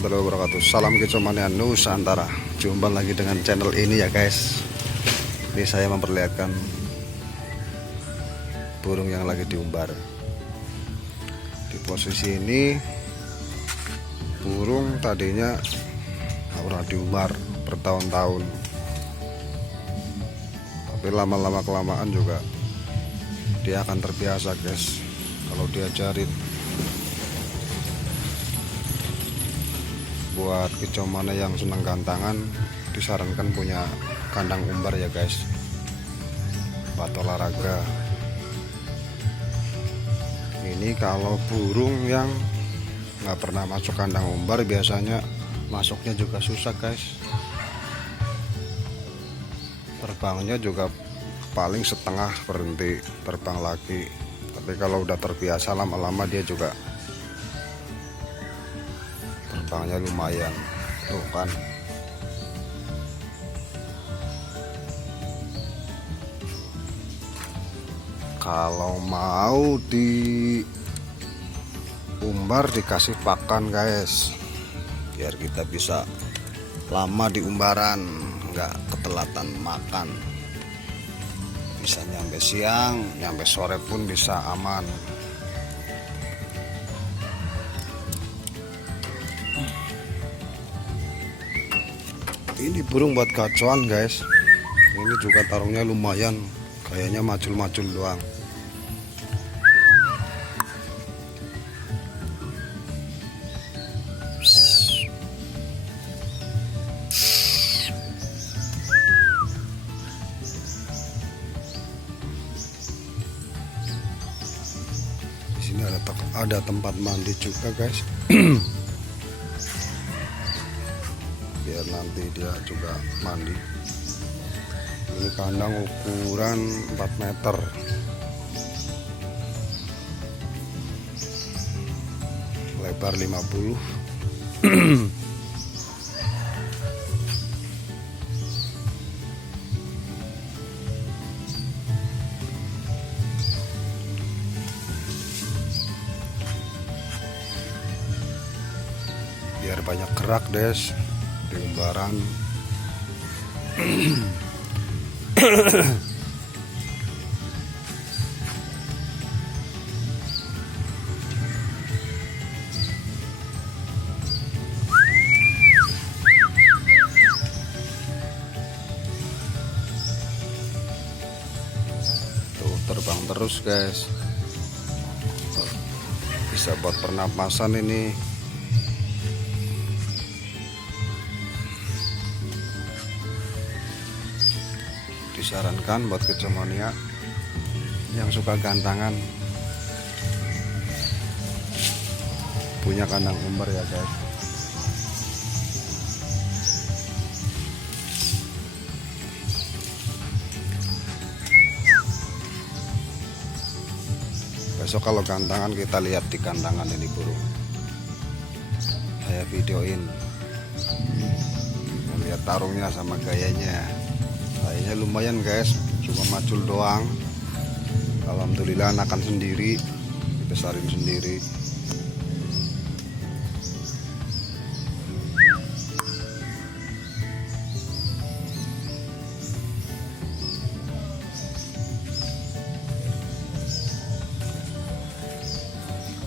warahmatullahi wabarakatuh. Salam kecomanian Nusantara. Jumpa lagi dengan channel ini ya guys. Ini saya memperlihatkan burung yang lagi diumbar. Di posisi ini burung tadinya pernah diumbar bertahun-tahun, tapi lama-lama kelamaan juga dia akan terbiasa guys kalau diajarin. Buat kecomane yang senang gantangan, disarankan punya kandang umbar ya guys, buat olahraga. Ini kalau burung yang nggak pernah masuk kandang umbar, biasanya masuknya juga susah guys. Terbangnya juga paling setengah berhenti terbang lagi. Tapi kalau udah terbiasa, lama-lama dia juga terbangnya lumayan. Tuh kan, kalau mau diumbar dikasih pakan guys, biar kita bisa lama di umbaran, nggak ketelatan makan. Bisa nyampe siang, nyampe sore pun bisa aman. Ini burung buat gacoan guys. Ini juga tarungnya lumayan, kayaknya macul-macul doang. Di sini ada tempat mandi juga guys. Biar nanti dia juga mandi. Ini kandang ukuran 4 meter. Lebar 50. Biar banyak gerak des di umbaran. Tuh terbang terus guys, bisa buat pernapasan ini. Disarankan buat kecomania yang suka gantangan, punya kandang umbar ya guys. Besok kalau gantangan kita lihat di kandangan ini burung, saya videoin, lihat tarungnya sama gayanya. Kayaknya lumayan guys, cuma macul doang. Alhamdulillah anakan sendiri, dibesarin sendiri.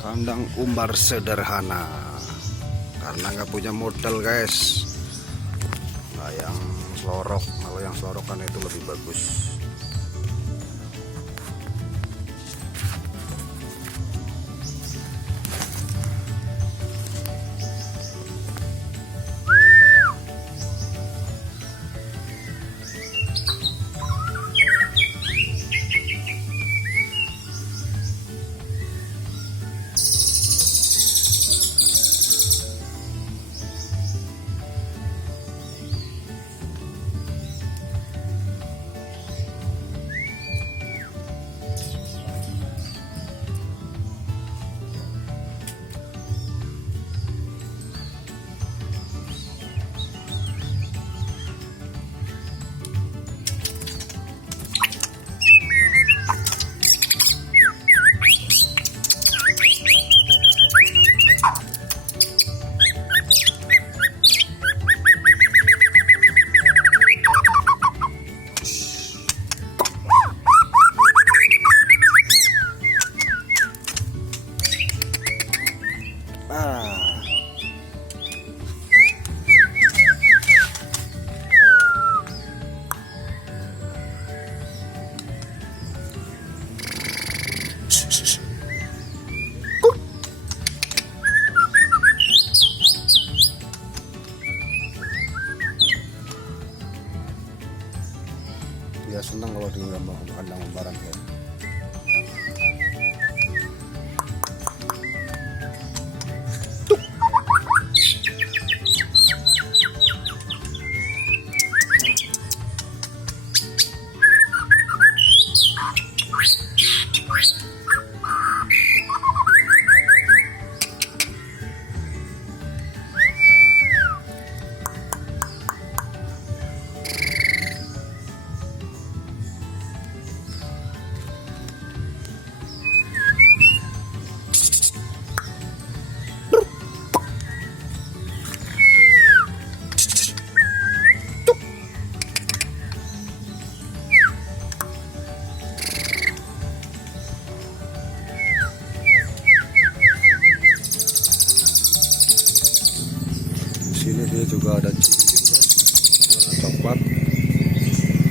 Kandang umbar sederhana karena nggak punya modal guys. Nah, yang selorok, kalau yang selorok kan itu lebih bagus. kandang umbaran guys. Sini dia juga ada cincin guys, warna coklat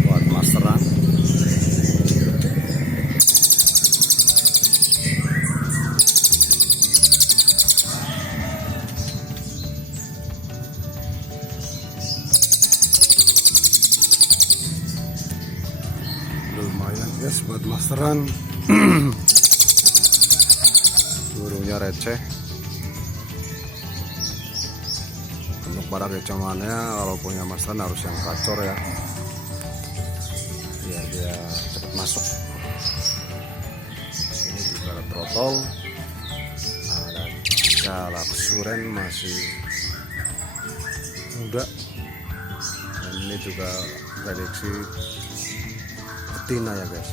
buat masteran. Lumayan guys buat masteran. Burungnya receh. Untuk para kecamannya kalau punya masteran harus yang kacor ya, biar dia cepat masuk. Ini juga ada trotol, ada jalak suren masih muda, dan ini juga prediksi betina ya guys.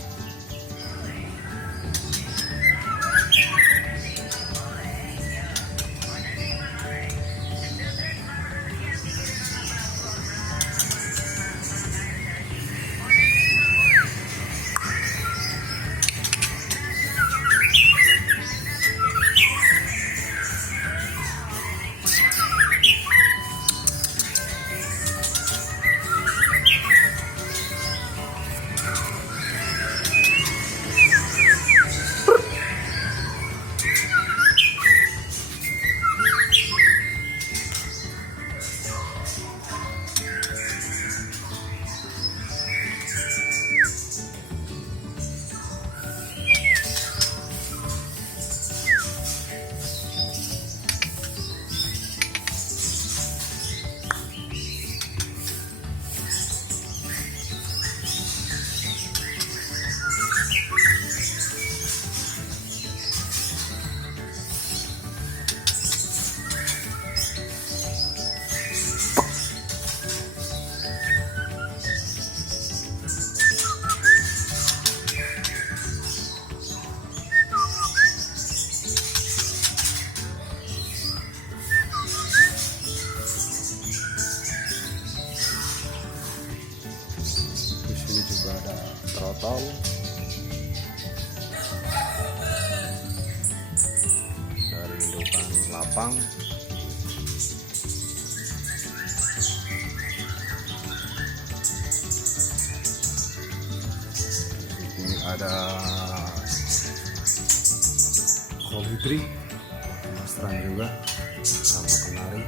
Juga ada trotol, dari indukan lapang. Ini ada kolibri, masteran juga sama kenari.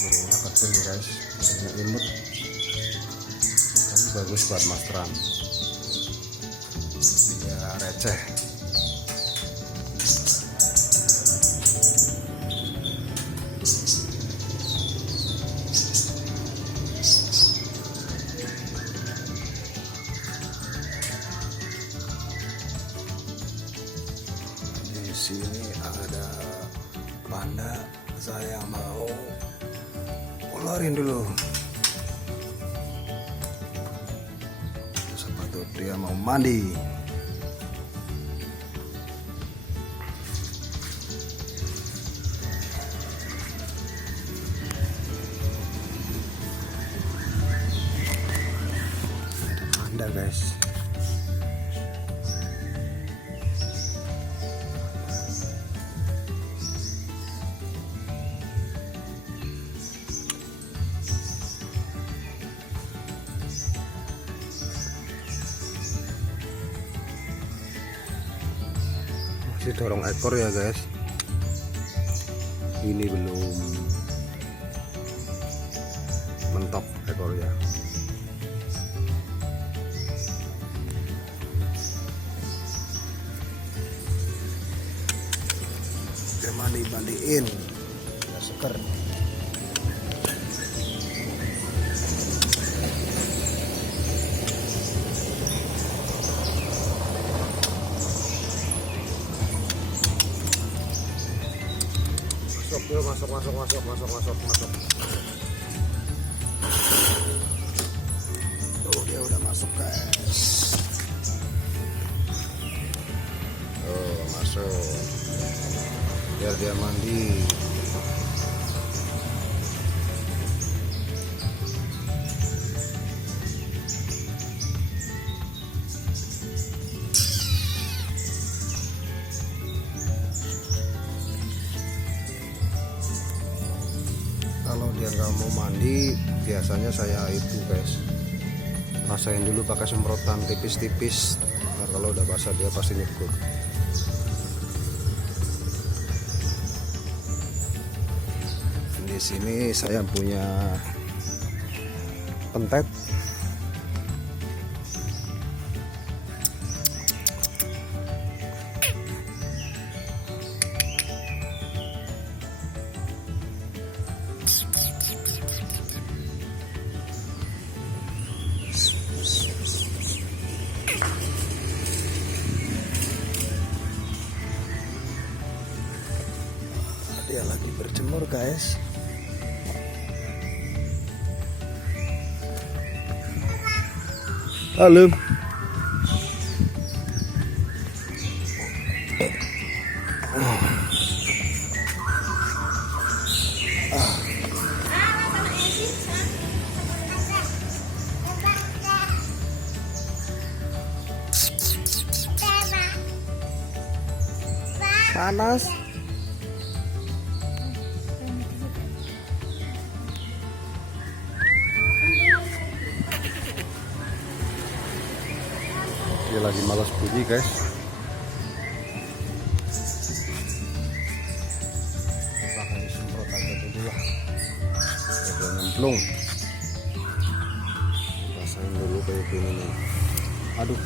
Burungnya kecil nih guys, burungnya imut, tapi bagus buat masteran. Dia receh. Di sini ada panda, saya mau keluarin dulu. Sepatu dia mau mandi. Panda guys. Masih dorong ekor ya guys. Ini belum mentok ekornya. Dia mandi-mandiin, nggak seger. Masuk. Tuh dia udah masuk guys. Oh masuk. Biar dia mandi. Kalau dia nggak mau mandi, biasanya saya itu guys, rasain dulu pakai semprotan tipis-tipis. Nah, kalau udah basah dia pasti nyukur. Di sini saya punya pentet. Dia lagi berjemur guys. Halo. Panas. Dia lagi malas bunyi guys. Pakai semprot aja dulu lah. Udah nyemplung. Rasain dulu kayak gini nih. Aduh.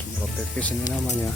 Semprot tipis ini namanya.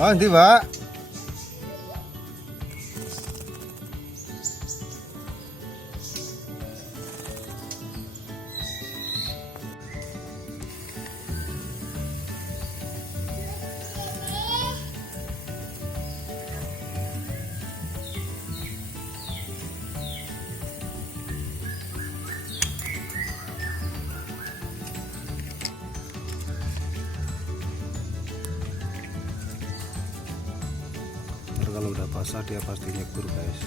Nanti Pak. Kalau udah basah dia pasti nyegur guys.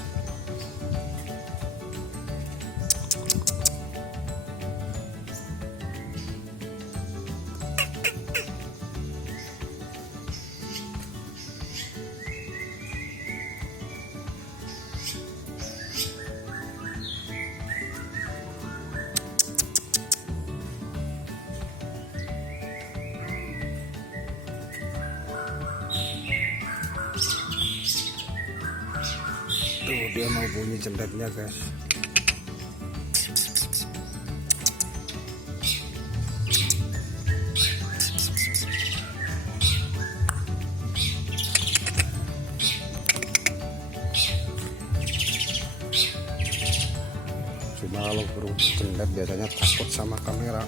dia mau bunyi jendetnya guys. Cuma kalau burung cendet biasanya takut sama kamera.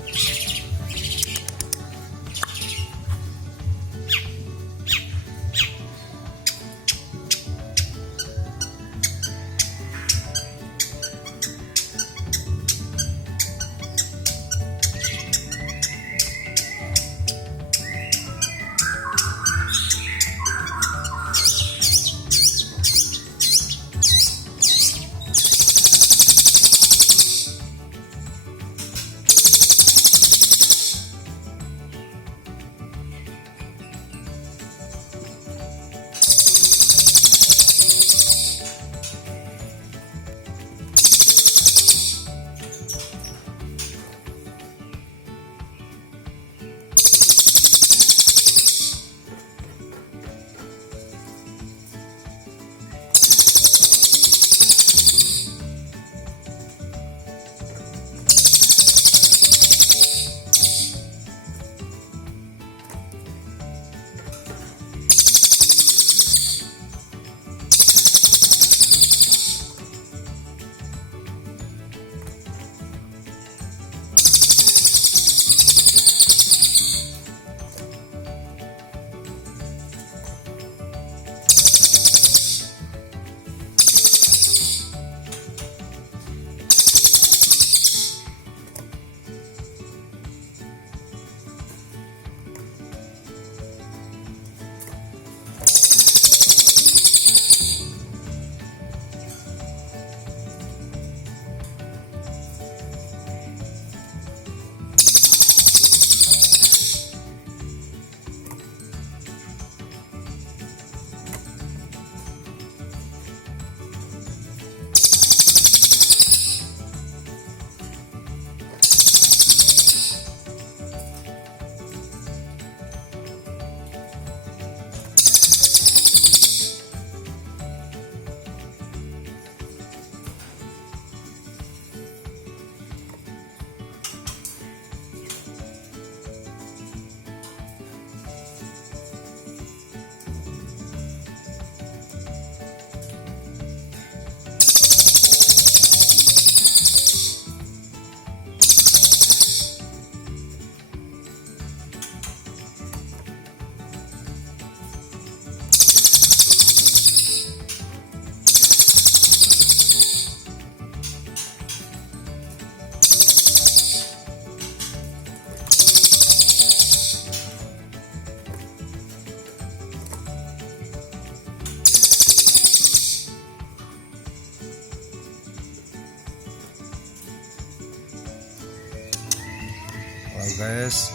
Guys,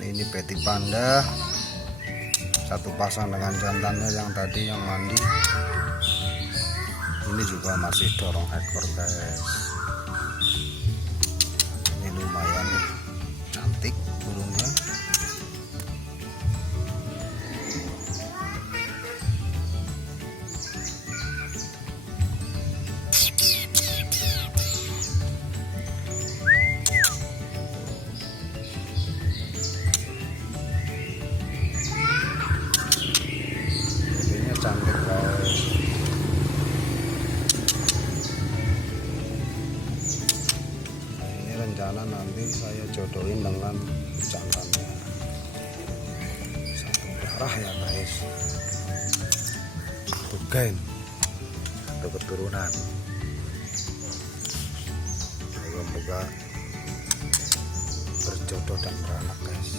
ini Betty Panda, satu pasang dengan jantannya yang tadi yang mandi. Ini juga masih dorong ekor guys. Ini lumayan cantik burungnya. Cantik guys. Ini rencana nanti saya jodohin dengan jantannya satu darah ya guys. Tugen satu keturunan. Semoga berjodoh dan beranak guys.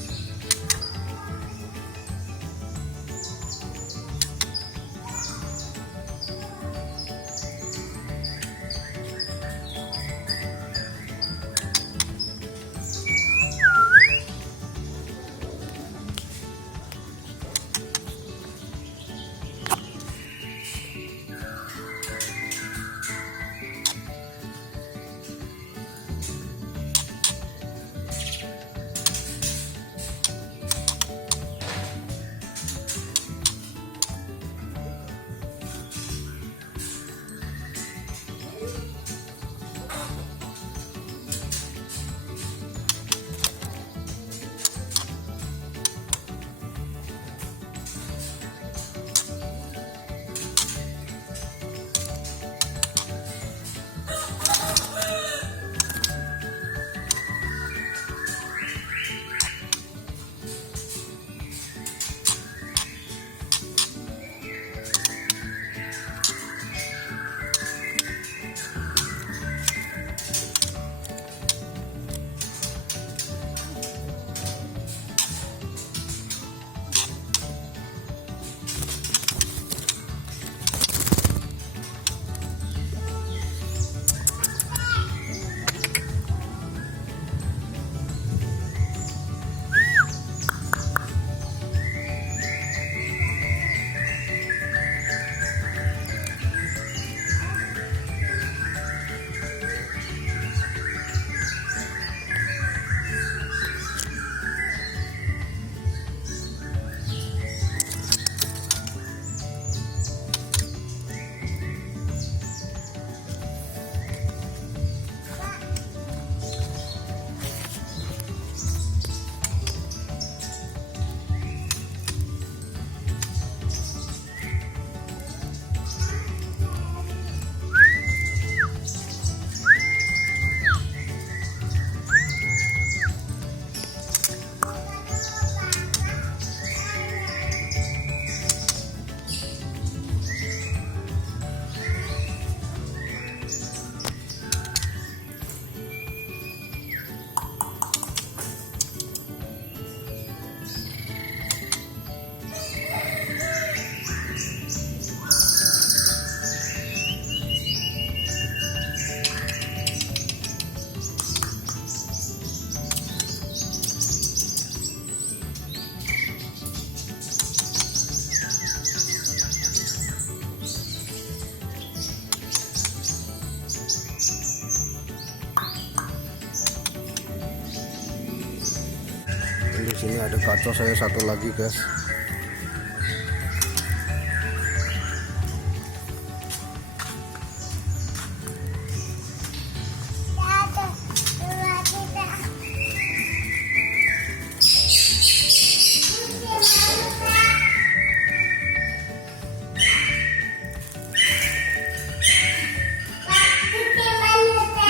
sini ada kacau saya satu lagi guys.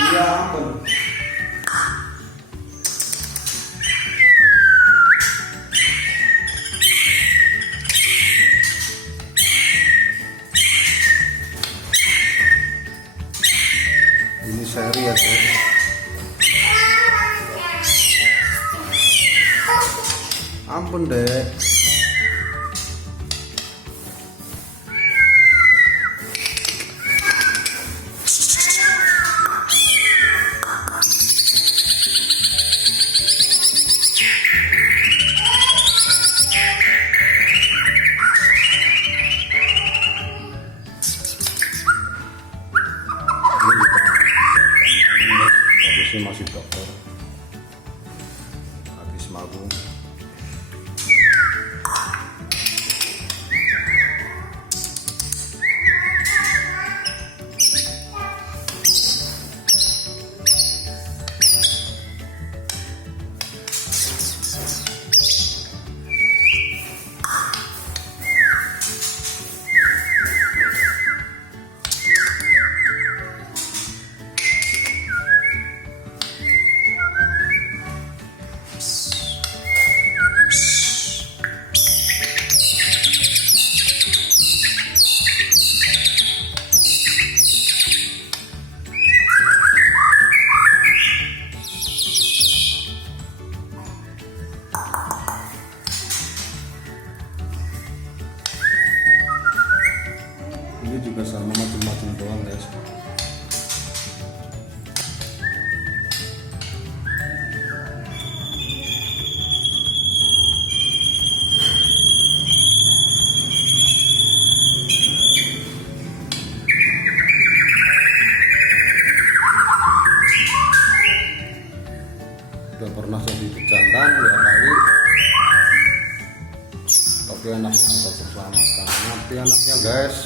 Ya ampun. Ini seri ya guys. Ampun dek. Ini masih dokter habis mabung. Ini juga sama macam-macam doang guys. Udah pernah jadi pejantan 2 kali, tapi anaknya agak terselamatkan. Mati anaknya guys.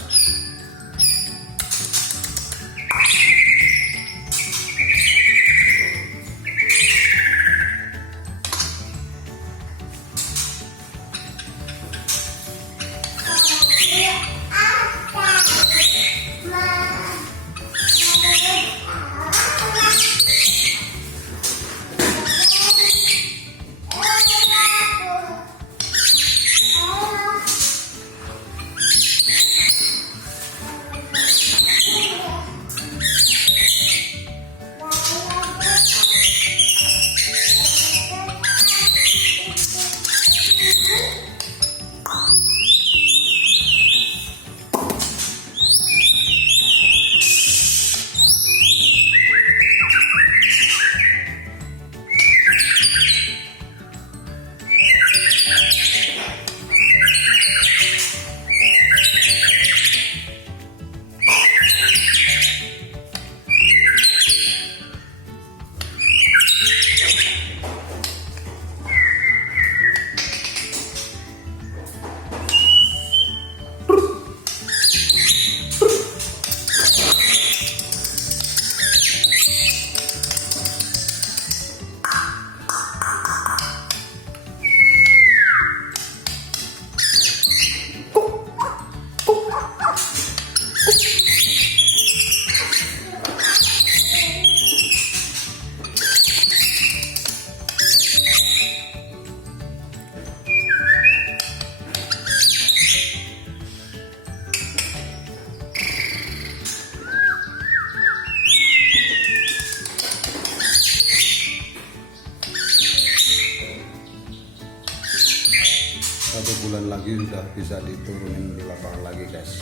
Bulan lagi sudah bisa diturunin di lapangan lagi guys.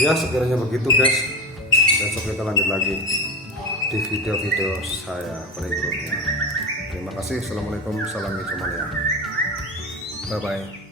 Ya sekiranya begitu guys, besok kita lanjut lagi di video-video saya berikutnya. Terima kasih. Assalamualaikum, salam hijau mania. Bye bye.